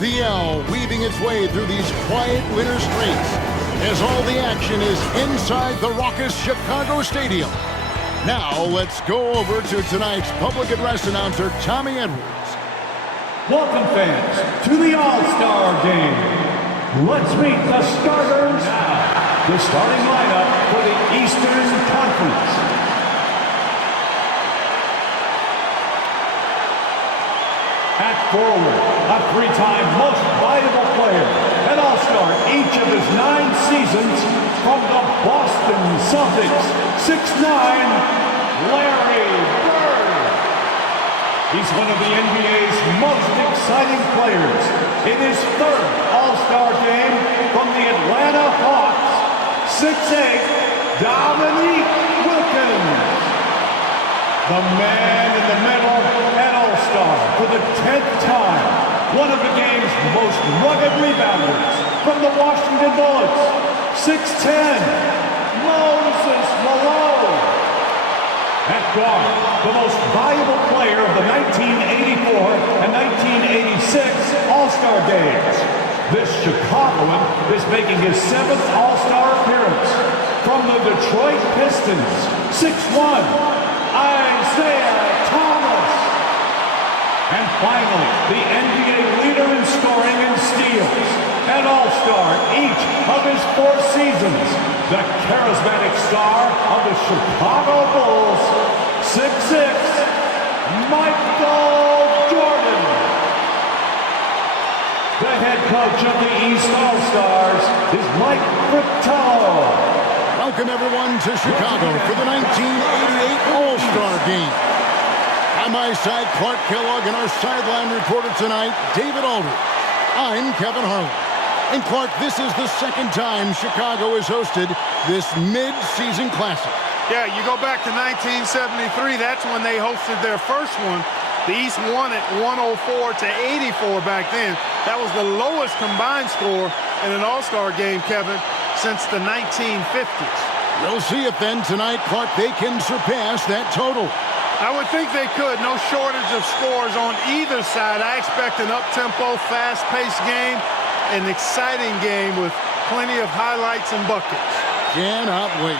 The L weaving its way through these quiet winter streets as all the action is inside the raucous Chicago Stadium. Now let's go over to tonight's public address announcer, Tommy Edwards. Welcome, fans, to the All-Star Game. Let's meet the starters now. The starting lineup for the Eastern Conference. At forward, a three-time most valuable player, an All-Star each of his 9 seasons from the Boston Celtics, 6'9", Larry Bird. He's one of the NBA's most exciting players. In his 3rd All-Star game from the Atlanta Hawks, 6'8", Dominique Wilkins. The man in the middle, an All-Star for the 10th time. One of the game's most rugged rebounders from the Washington Bullets, 6'10", Moses Malone. At guard, the most valuable player of the 1984 and 1986 All-Star games. This Chicagoan is making his 7th All-Star appearance. From the Detroit Pistons, 6'1", Isaiah Thomas. And finally, the NBA leader in scoring and steals, an All-Star each of his 4 seasons, the charismatic star of the Chicago Bulls, 6'6", Michael Jordan. The head coach of the East All-Stars is Mike Fratello. Welcome, everyone, to Chicago for the 1988 All-Star Game. On my side, Clark Kellogg, and our sideline reporter tonight, David Aldridge. I'm Kevin Harlan. And Clark, this is the 2nd time Chicago has hosted this mid-season classic. Yeah, you go back to 1973, that's when they hosted their first one. The East won it 104 to 84 back then. That was the lowest combined score in an All-Star game, Kevin, since the 1950s. We'll see if then tonight, Clark, they can surpass that total. I would think they could. No shortage of scores on either side. I expect an up-tempo, fast-paced game, an exciting game with plenty of highlights and buckets. Cannot wait.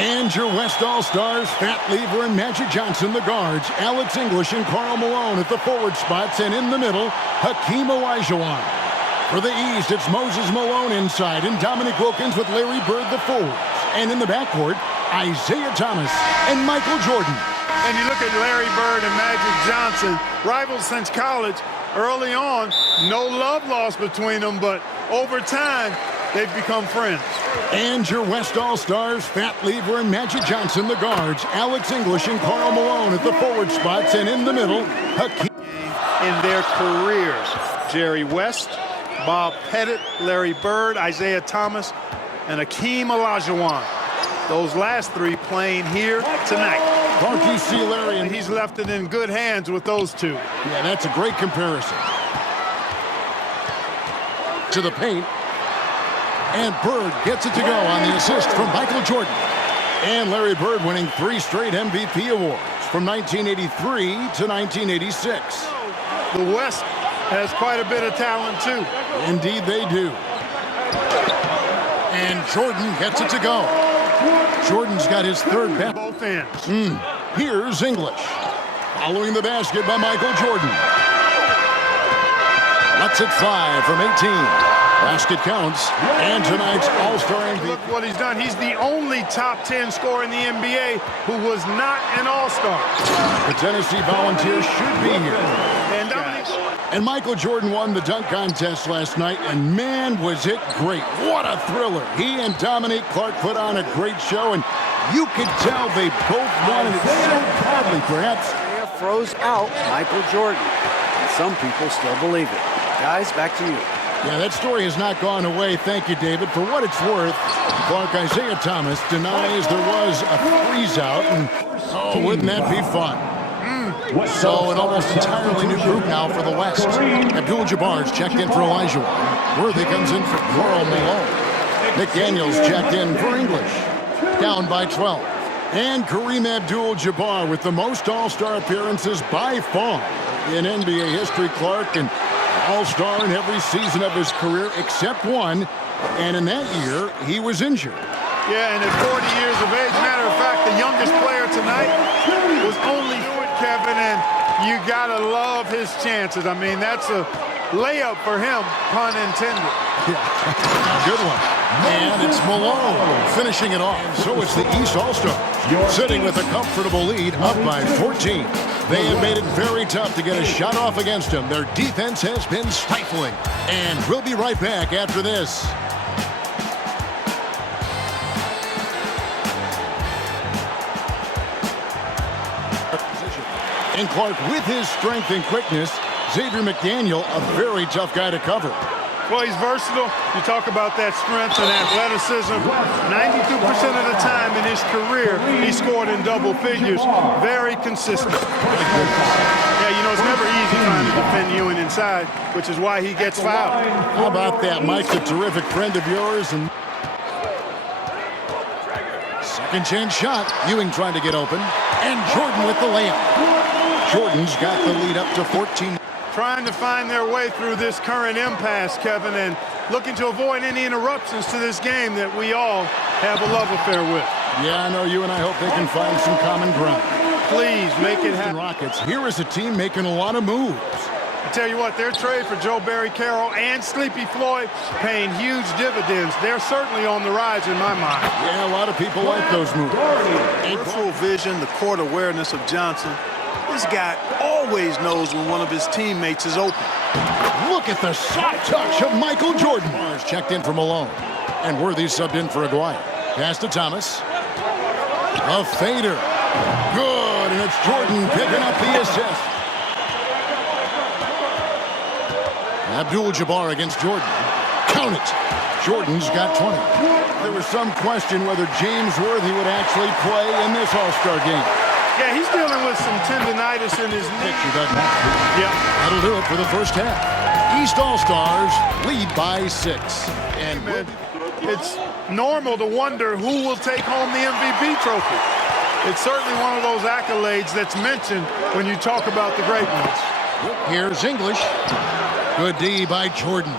And your West All-Stars, Fat Lever and Magic Johnson, the guards, Alex English and Karl Malone at the forward spots, and in the middle, Hakeem Olajuwon. For the East, it's Moses Malone inside and Dominique Wilkins with Larry Bird the forwards. And in the backcourt, Isaiah Thomas and Michael Jordan. And you look at Larry Bird and Magic Johnson, rivals since college. Early on, no love lost between them, but over time, they've become friends. And your West All-Stars, Fat Lever and Magic Johnson, the guards, Alex English and Karl Malone at the forward spots, and in the middle, Hakeem. In their careers, Jerry West, Bob Pettit, Larry Bird, Isaiah Thomas, and Hakeem Olajuwon. Those last 3 playing here tonight. Clark, you see Larry, and he's left it in good hands with those 2. Yeah, that's a great comparison. To the paint. And Bird gets it to go on the assist from Michael Jordan. And Larry Bird winning 3 straight MVP awards from 1983 to 1986. The West has quite a bit of talent, too. Indeed, they do. And Jordan gets it to go. Jordan's got his 3rd bet. Both ends. Here's English. Following the basket by Michael Jordan. Lets it fly from 18. Basket counts, and tonight's All-Star MVP. Look what he's done. He's the only top 10 scorer in the NBA who was not an All-Star. The Tennessee Volunteers should be here. And And Michael Jordan won the dunk contest last night, and man, was it great. What a thriller. He and Dominique Clark put on a great show, and you could tell they both wanted it so badly, perhaps. They froze out Michael Jordan, and some people still believe it. Guys, back to you. Yeah, that story has not gone away. Thank you, David. For what it's worth, Clark, Isaiah Thomas denies there was a freeze-out, and oh, wouldn't that be fun? So an almost entirely new group now for the West. Abdul-Jabbar's checked in for Olajuwon. Worthy comes in for Karl Malone. McDaniels checked in for English. Down by 12. And Kareem Abdul-Jabbar with the most All-Star appearances by far in NBA history, Clark. And All-star in every season of his career except one, and in that year, he was injured. Yeah, and at 40 years of age, matter of fact, the youngest player tonight was only Kevin, and you got to love his chances. I mean, that's a layup for him, pun intended. Yeah. Good one. And it's Malone finishing it off. So it's the East All-Stars sitting with a comfortable lead up by 14. They have made it very tough to get a shot off against him. Their defense has been stifling. And we'll be right back after this. And Clark, with his strength and quickness, Xavier McDaniel, a very tough guy to cover. Well, he's versatile. You talk about that strength and athleticism. 92% of the time in his career, he scored in double figures. Very consistent. Yeah, you know, it's never easy trying to defend Ewing inside, which is why he gets fouled. How about that? Mike's a terrific friend of yours. And second chance shot. Ewing trying to get open. And Jordan with the layup. Jordan's got the lead up to 14. Trying to find their way through this current impasse, Kevin, and looking to avoid any interruptions to this game that we all have a love affair with. Yeah, I know you and I hope they can find some common ground. Please make it happen. Rockets, here is a team making a lot of moves. I tell you what, their trade for Joe Barry Carroll and Sleepy Floyd paying huge dividends. They're certainly on the rise in my mind. Yeah, a lot of people like those moves. Peripheral vision, the court awareness of Johnson. This guy always knows when one of his teammates is open. Look at the soft touch of Michael Jordan. Mars checked in for Malone. And Worthy subbed in for Aguirre. Pass to Thomas. A fader. Good, and it's Jordan picking up the assist. Abdul-Jabbar against Jordan. Count it. Jordan's got 20. There was some question whether James Worthy would actually play in this All-Star game. Yeah, he's dealing with some tendonitis in his knee. Picture doesn't matter. Yep. That'll do it for the first half. East All-Stars lead by 6. And it's normal to wonder who will take home the MVP trophy. It's certainly one of those accolades that's mentioned when you talk about the great ones. Here's English. Good D by Jordan.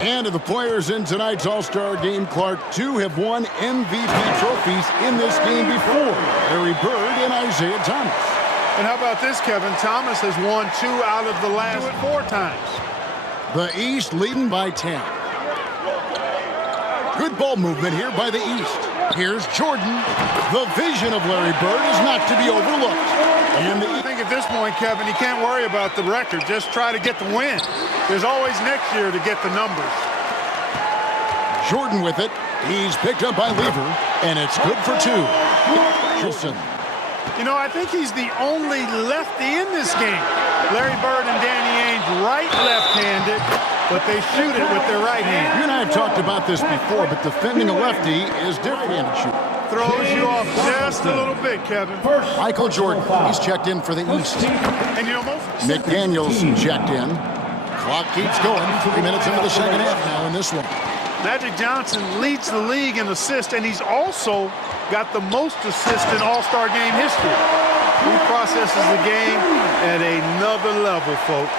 And of the players in tonight's All-Star game, Clark, 2 have won MVP trophies in this game before. Larry Bird and Isaiah Thomas. And how about this, Kevin? Thomas has won 2 out of the last 4 times. The East leading by 10. Good ball movement here by the East. Here's Jordan. The vision of Larry Bird is not to be overlooked. And I think at this point, Kevin, he can't worry about the record. Just try to get the win. There's always next year to get the numbers. Jordan with it. He's picked up by Lever, and it's good for 2. Wilson. You know, I think he's the only lefty in this game. Larry Bird and Danny Ainge right left-handed, but they shoot it with their right hand. You and I have talked about this before, but defending a lefty is different-handed shooting. Throws you off just a little bit, Kevin. Michael Jordan, he's checked in for the East. And you know, McDaniels checked in. Clock keeps going. 3 minutes into the second half now in this one. Magic Johnson leads the league in assists, and he's also got the most assists in All-Star game history. He processes the game at another level, folks,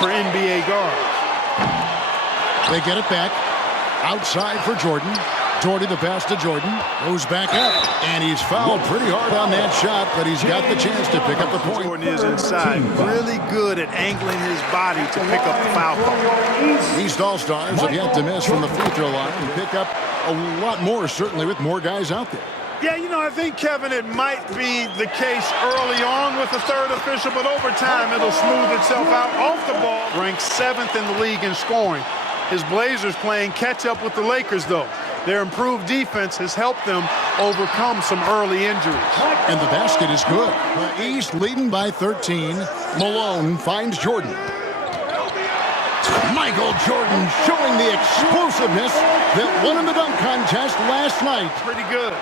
for NBA guards. They get it back. Outside for Jordan. Doherty the pass to Jordan. Goes back up. And he's fouled pretty hard on that shot, but he's got the chance to pick up the point. Jordan is inside, really good at angling his body to pick up the foul call. East All-Stars have yet to miss from the free throw line and pick up a lot more, certainly with more guys out there. Yeah, you know, I think, Kevin, it might be the case early on with the third official, but over time it'll smooth itself out. Off the ball, ranked 7th in the league in scoring. His Blazers playing catch-up with the Lakers, though. Their improved defense has helped them overcome some early injuries. And the basket is good. The East leading by 13. Malone finds Jordan. Michael Jordan showing the explosiveness that won in the dunk contest last night. Pretty good.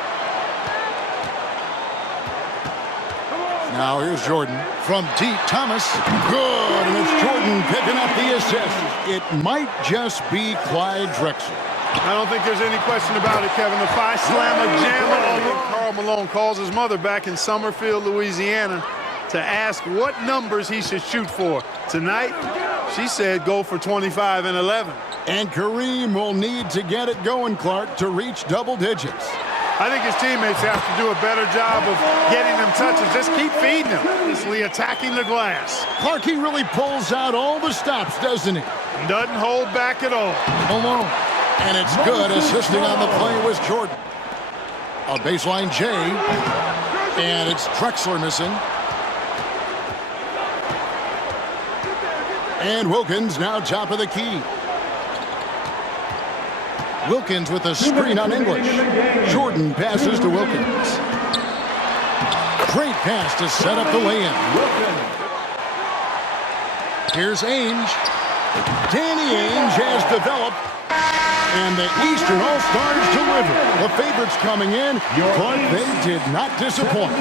Now here's Jordan from deep. Thomas. Good, and it's Jordan picking up the assist. It might just be Clyde Drexler. I don't think there's any question about it, Kevin. The Phi Slammer Jammer. Karl Malone calls his mother back in Summerfield, Louisiana, to ask what numbers he should shoot for. Tonight, She said go for 25 and 11. And Kareem will need to get it going, Clark, to reach double digits. I think his teammates have to do a better job of getting them touches. Just keep feeding them. Easily attacking the glass. Clark, he really pulls out all the stops, doesn't he? Doesn't hold back at all. Alone. And it's good. Assisting on the play was Jordan. A baseline J. And it's Drexler missing. And Wilkins now top of the key. Wilkins with a screen on English. Jordan passes to Wilkins. Great pass to set up the lay-in. Here's Ainge. Danny Ainge has developed. And the Eastern All-Stars deliver. The favorites coming in. Clark, they did not disappoint.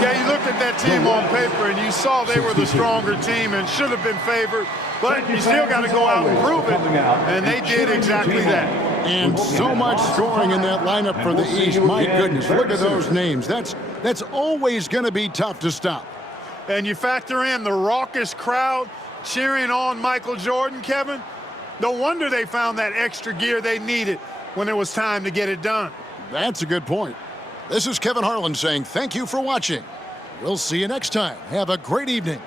Yeah, you looked at that team on paper and you saw they were the stronger team and should have been favored. But you still got to go out and prove it. And they did exactly that. And so much scoring in that lineup for the East. My goodness, look at those names. That's always going to be tough to stop. And you factor in the raucous crowd cheering on Michael Jordan, Kevin. No wonder they found that extra gear they needed when it was time to get it done. That's a good point. This is Kevin Harlan saying thank you for watching. We'll see you next time. Have a great evening.